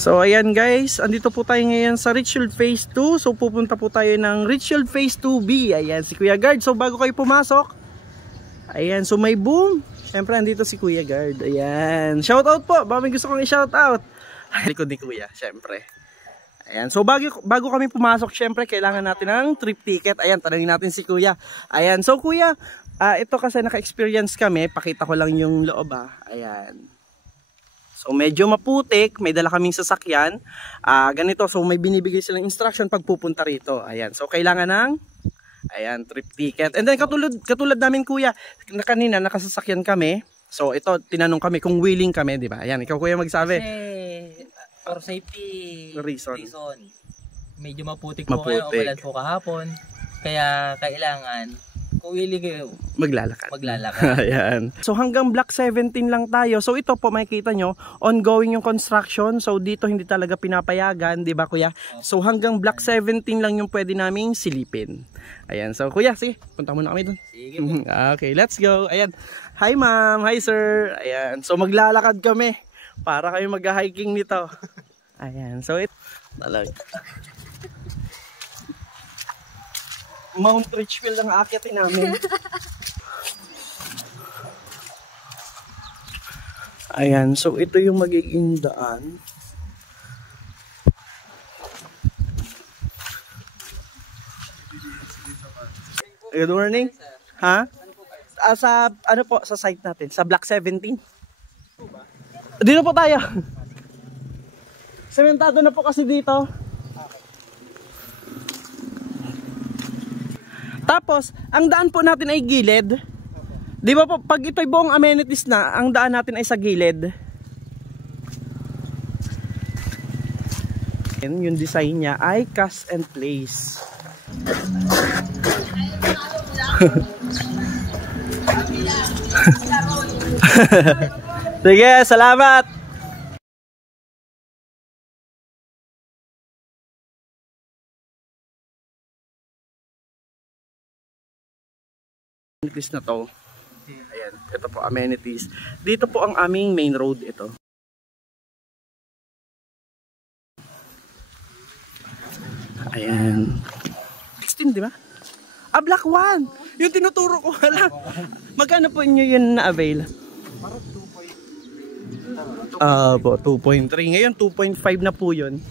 So ayan guys, andito po tayo ngayon sa Richfield Phase 2. So pupunta po tayo ng Richfield Phase 2B. Ayan si Kuya Guard. So bago kayo pumasok, ayan, so may boom. Syempre andito si Kuya Guard. Ayan, shoutout po, baka may gusto kong i-shoutout. Likod ni Kuya, syempre. Ayan, so bago kami pumasok, syempre kailangan natin ng trip ticket. Ayan, tanungin natin si Kuya. Ayan, so Kuya, ito kasi naka-experience kami. Pakita ko lang yung loob Ayan. So medyo maputik, may dala kaming sasakyan. Ganito, so may binibigay silang instruction pag pupunta rito. Ayan, so kailangan ng trip ticket. And then katulad namin Kuya, kanina nakasasakyan kami. So ito, tinanong kami kung willing kami, di ba? Ayan, ikaw Kuya magsabi. Kasi for safety reason. Medyo maputik po kayo, umulan po kahapon. Kaya kailangan, kung willing kayo, maglalakad. Ayan. So hanggang block 17 lang tayo. So ito po makikita nyo, ongoing yung construction. So dito hindi talaga pinapayagan, di ba Kuya? So hanggang block 17 lang yung pwede naming silipin. Ayan. So Kuya, sige, punta muna kami dun. Sige po. Okay, let's go. Ayan. Hi ma'am, hi sir. Ayan. So maglalakad kami para kayo mag-hiking nito. Ayan. So ito talaga. Mount Richfield ang aakitin namin. Ayan, so ito yung magiging daan. Good morning. Ha? Sa ano po sa site natin, sa block 17. Dito po tayo. Sementado na po kasi dito. Tapos, ang daan po natin ay gilid. Di ba po, pag ito'y buong amenities na, ang daan natin ay sa gilid. And yung design niya ay cast and place. Sige, salamat! Amenities na to. Ayan, ito po amenities. Dito po ang aming main road ito. Ayan. 16, di ba? Block 1. Yung tinuturo ko wala. Magkano po inyo yun na-avail? Parang 2.3. Po, 2.3. Ngayon 2.5 na po yun.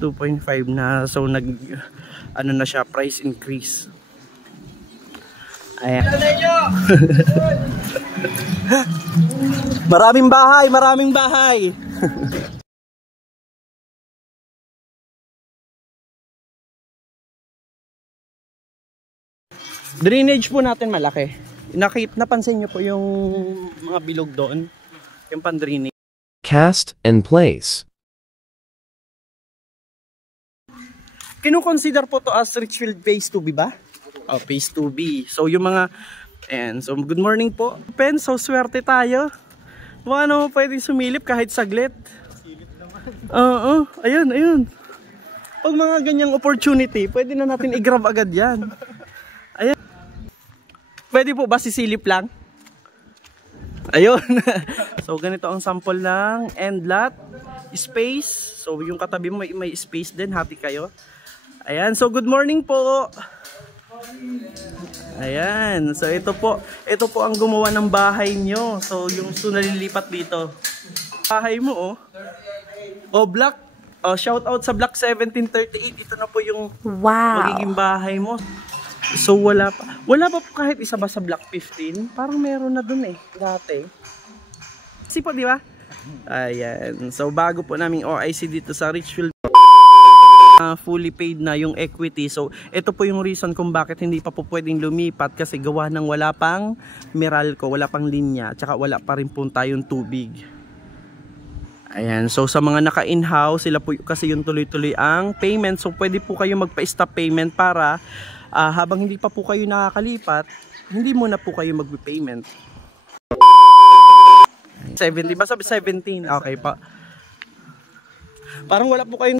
2.5 na. So ano na siya, price increase. Ayan. Maraming bahay. Drainage po natin malaki. Napansin niyo po yung mga bilog doon, yung pan-drainage. Cast and place. Kino-consider po to as Richfield Phase 2B ba? Phase 2B. So yung mga, and so good morning po. Pen, so swerte tayo. Ano, pwedeng sumilip kahit saglit. Silip naman. Ayun. Pag mga ganyang opportunity, pwede na natin i-grab agad yan. Ayan. Pwede po ba sisilip lang? Ayun. So ganito ang sample ng end lot. Space. So yung katabi mo may space din. Happy kayo. Ayan. So good morning po. Ayan, so ito po ang gumawa ng bahay nyo. So yung nalilipat dito. Bahay mo block. Shout out sa block 1738. Ito na po yung magiging bahay mo. So wala pa po kahit isa ba sa block 15? Parang meron na dun dati. Kasi po, di ba? Ayan, so bago po naming OIC dito sa Richfield. Fully paid na yung equity. So ito po yung reason kung bakit hindi pa po pwedeng lumipat, kasi gawa ng wala pang Meralco, wala pang linya, tsaka wala pa rin po tayong tubig. Ayan, so sa mga naka-in-house, sila po kasi yung tuloy-tuloy ang payment. So pwede po kayo magpa-stop payment para habang hindi pa po kayo nakakalipat, hindi muna po kayo mag-payment. 70 ba? Sabi 17. Okay pa. Parang wala po kayong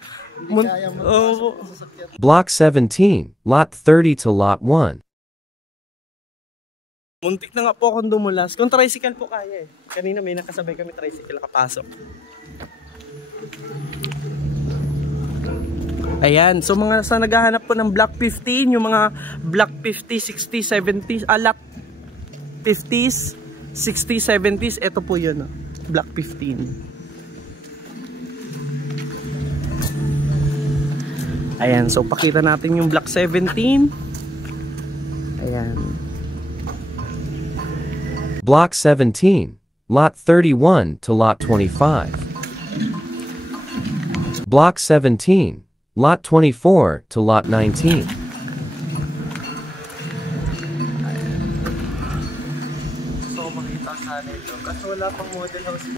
Block 17, Lot 30 to Lot 1. Muntik na nga po akong dumulas. Kung tricycle po kaya Kanina may nakasabay kami tricycle kapasok. Ayan, so mga sa naghahanap po ng Block 15, yung mga Block 50, 60, 70, lot 50s, 60s, 70s, ito po yun, Block 15. Ayan, so pakita natin yung Block 17. Ayan. Block 17, Lot 31 to Lot 25. Block 17, Lot 24 to Lot 19. So makita sana ito kasi wala pang model house.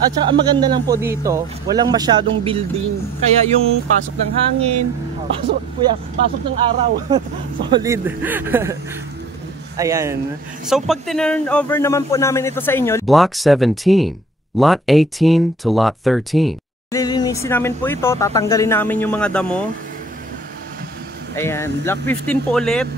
At saka ang maganda lang po dito, walang masyadong building. Kaya yung pasok ng hangin, pasok ng araw. Solid. Ayan. So pag tinurn over naman po namin ito sa inyo, Block 17, Lot 18 to Lot 13. lilinisin namin po ito, tatanggalin namin yung mga damo. Ayan, Block 15 po ulit.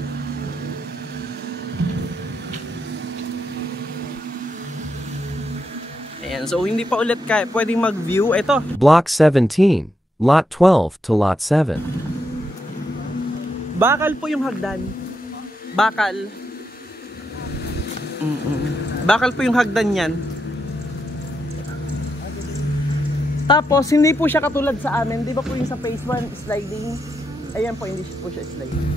Ayan, so hindi pa ulit pwedeng mag-view. Ito. Block 17, Lot 12 to Lot 7. Bakal po yung hagdan. Bakal. Bakal po yung hagdan yan. Tapos, hindi po siya katulad sa amin. Di ba po yung sa phase 1 sliding? Ayan po, hindi po siya sliding.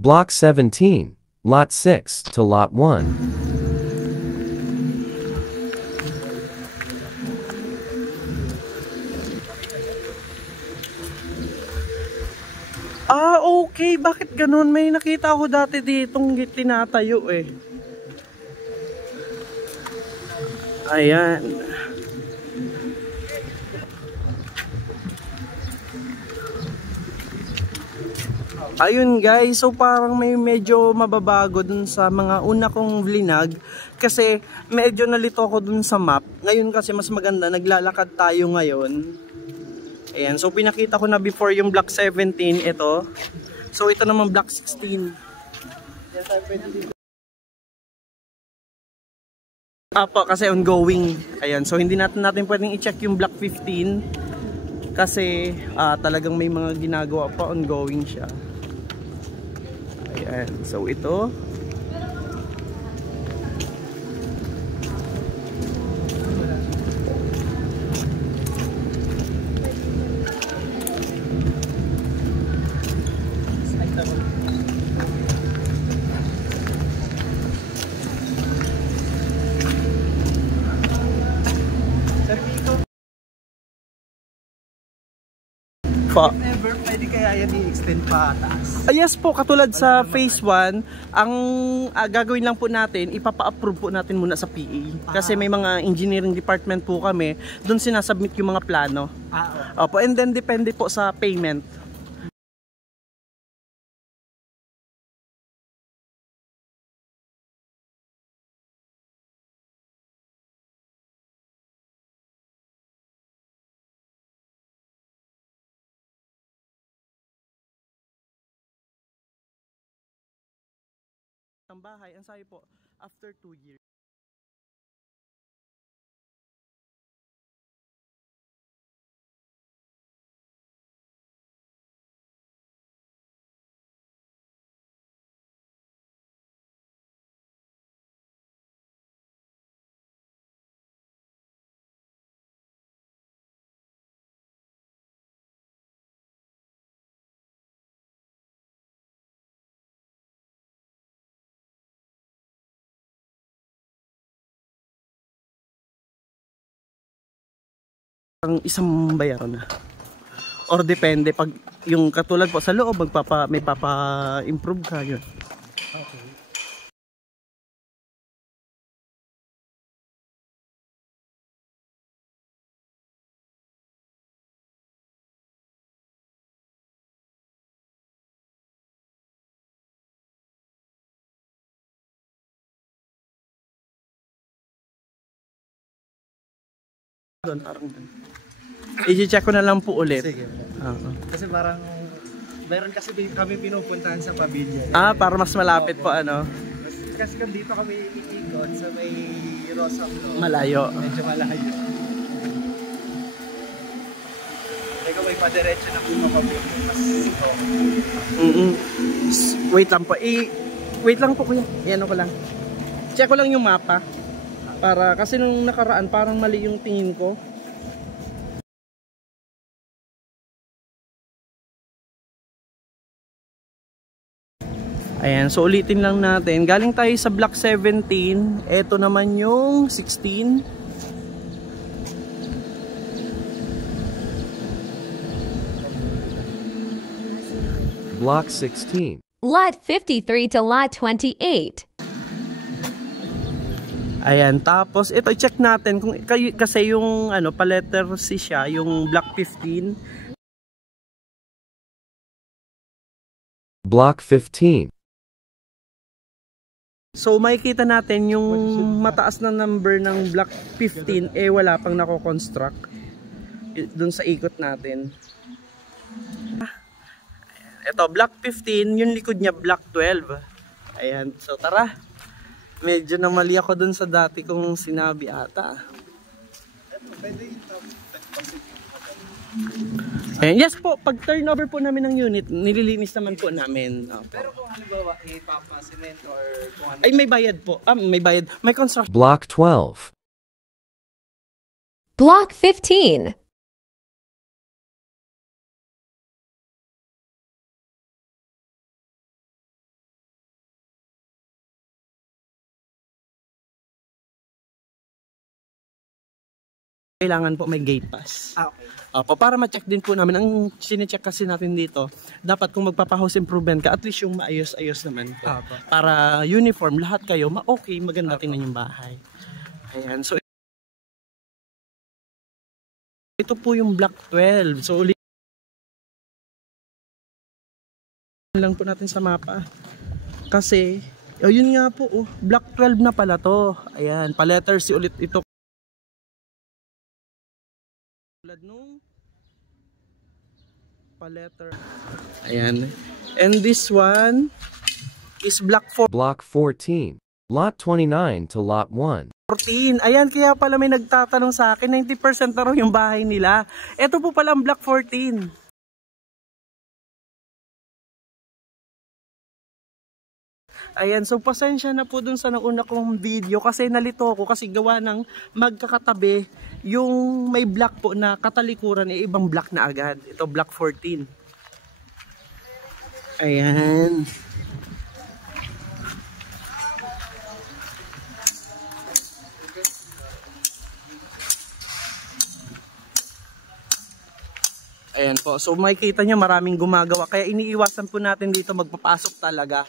Block 17, Lot 6 to Lot 1. Ah, okay. Bakit ganun? May nakita ako dati ditong tinatayo eh. Ayan. Ayun guys, so parang may medyo mababago dun sa mga una kong vlog kasi medyo nalito ako dun sa map. Ngayon kasi mas maganda, naglalakad tayo ngayon. Ayan, so pinakita ko na before yung Block 17, ito. So ito naman Block 16. Apo, kasi ongoing. Ayan, so hindi natin pwedeng i-check yung Block 15 kasi talagang may mga ginagawa pa, ongoing siya. Ayan, so ito. Never, pwede kaya yan i-extend pa taas? Yes po, katulad sa phase 1, ang gagawin lang po natin, ipapa-approve po natin muna sa PE. Kasi may mga engineering department po kami, doon sinasubmit yung mga plano. Opo, and then depende po sa payment. Ang bahay, ang sabi po, after 2 years. Ang isang bayaran na. Or depende pag yung katulad po sa loob may papa-improve ka yun. Okay. Doon parang doon. I-check ko na lang po ulit. Sige. Oo. Kasi parang Meron kasi kami pinupuntahan sa pavilion. Para mas malapit po ano. Kasi kung dito kami iikot sa may Rosaflo. Malayo. Medyo malayo. Teka, may padiretso na kung mapavilion. Mas ito. Wait lang po. Wait lang po kuya. Iyan ko lang. Check ko lang yung mapa. Para kasi nung nakaraan parang mali yung tingin ko. Ayan, so ulitin lang natin. Galing tayo sa block 17. Ito naman yung 16. Block 16. Lot 53 to Lot 28. Ayan, tapos ito i-check natin kung kasi yung ano, pa-letter C siya, yung block 15. Block 15. So makikita natin yung mataas na number ng block 15 wala pang nako-construct doon sa ikot natin. Ito block 15, yung likod niya block 12. Ayan, so tara. Medyo namali ako doon sa dati kong sinabi ata. Ayan, yes po, pag turnover po namin ng unit, nililinis naman po namin. Pero kung halimbawa ipapa-cement or kung ano. Ay, may bayad po. May bayad. May construction. Block 12. Block 15. Kailangan po may gate pass. Okay. Opo, para ma-check din po namin. Ang sine-check kasi natin dito, dapat kung magpapa-house improvement ka, at least yung maayos-ayos naman po. Para uniform, lahat kayo, okay, maganda tingnan yung bahay. Ayan, so ito po yung block 12. So ulit lang po natin sa mapa. Kasi, yun nga po, block 12 na pala to. Ayan, pa-letter C ulit ito. Nung pa-letter. Ayan. And this one is block 4. Block 14. Lot 29 to Lot 1. 14. Ayan, kaya pala may nagtatanong sa akin, 90% na raw yung bahay nila. Ito po pala ang block 14. Ayan, so pasensya na po dun sa nauna kong video kasi nalito ako kasi gawa ng magkakatabi yung may block po na katalikuran ibang block na agad. Ito block 14. Ayan. Ayan po. So makikita nyo maraming gumagawa. Kaya iniiwasan po natin dito magpapasok talaga.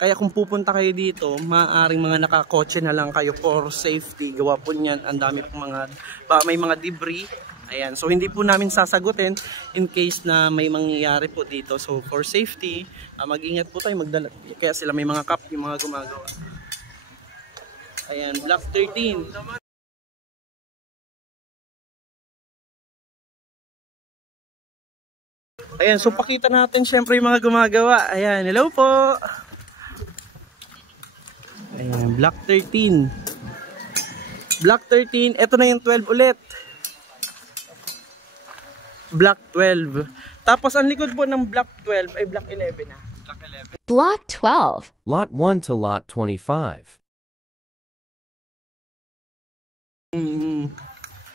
Kaya kung pupunta kayo dito, maaaring mga nakakotse na lang kayo for safety. Gawa po niyan, ang dami po may mga debris. Ayan, so hindi po namin sasagutin in case na may mangyayari po dito. So for safety, mag-ingat po tayo, magdala. Kaya sila may mga cup, yung mga gumagawa. Ayan, block 13. Ayan, so pakita natin syempre yung mga gumagawa. Ayan, hello po! Ayan, block 13. Block 13, ito na yung 12 ulit. Block 12. Tapos ang likod po ng block 12 ay block 11 na. Block 11. Block 12. Lot 1 to Lot 25.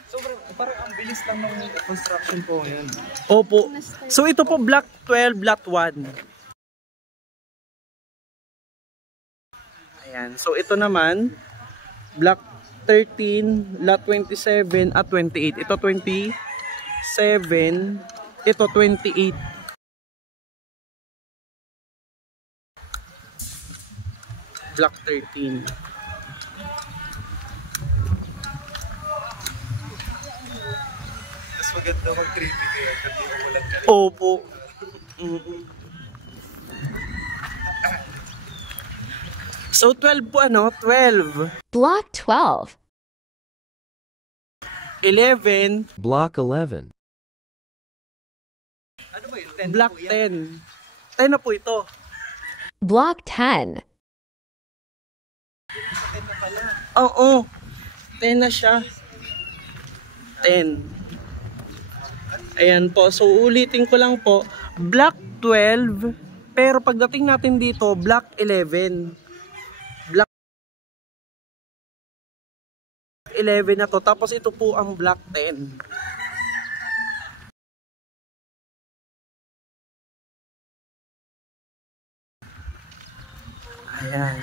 So parang ang bilis lang ng construction po ngayon. Opo. So ito po block 12, lot 1. Ayan. So ito naman, block 13, lot 27 at 28. Ito 27, ito 28. Block 13. Mas maganda mag-trippy kayo kasi umulan ka rin. Opo. So 12 po ano? 12. Block 12. 11. Block 11. Ano ba yun? 10 Block po yan? 10. 10 na po ito. Block 10. Oo. 10 na siya. 10. Ayan po. So, ulitin ko lang po. Block 12. Pero pagdating natin dito, block 11. Block 11 na to. Tapos ito po ang block 10. Ayan.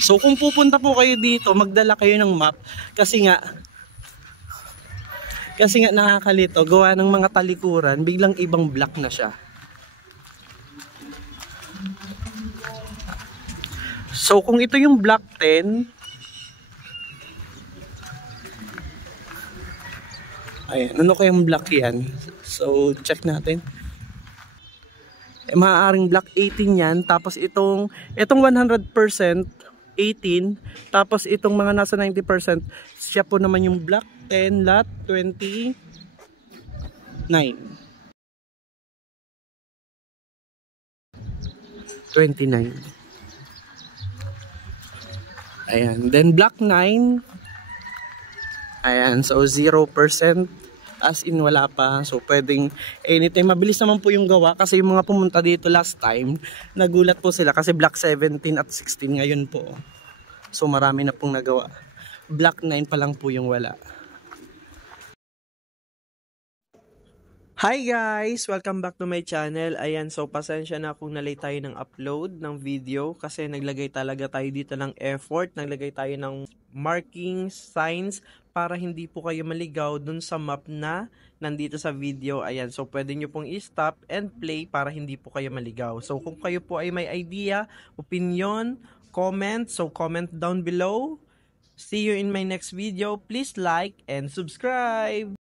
So kung pupunta po kayo dito, magdala kayo ng map kasi nga nakakalito, gawa ng mga talikuran, biglang ibang block na siya. So kung ito yung block 10, ayan, ano kayang block yan? So check natin. Maaaring block 18 yan, tapos itong 100% 18, tapos itong mga nasa 90%, siya po naman yung block 10 lot 29. Ayan, then block 9, ayan, so 0%. As in wala pa, so pwedeng anytime. Mabilis naman po yung gawa kasi yung mga pumunta dito last time, nagulat po sila kasi block 17 at 16 ngayon po. So marami na pong nagawa. Block 9 pa lang po yung wala. Hi guys! Welcome back to my channel. Ayan, so pasensya na kung nalate tayo ng upload ng video kasi naglagay talaga tayo dito ng effort. Naglagay tayo ng markings, signs para hindi po kayo maligaw dun sa map na nandito sa video. Ayan, so pwede nyo pong i-stop and play para hindi po kayo maligaw. So kung kayo po ay may idea, opinion, comment, so comment down below. See you in my next video. Please like and subscribe!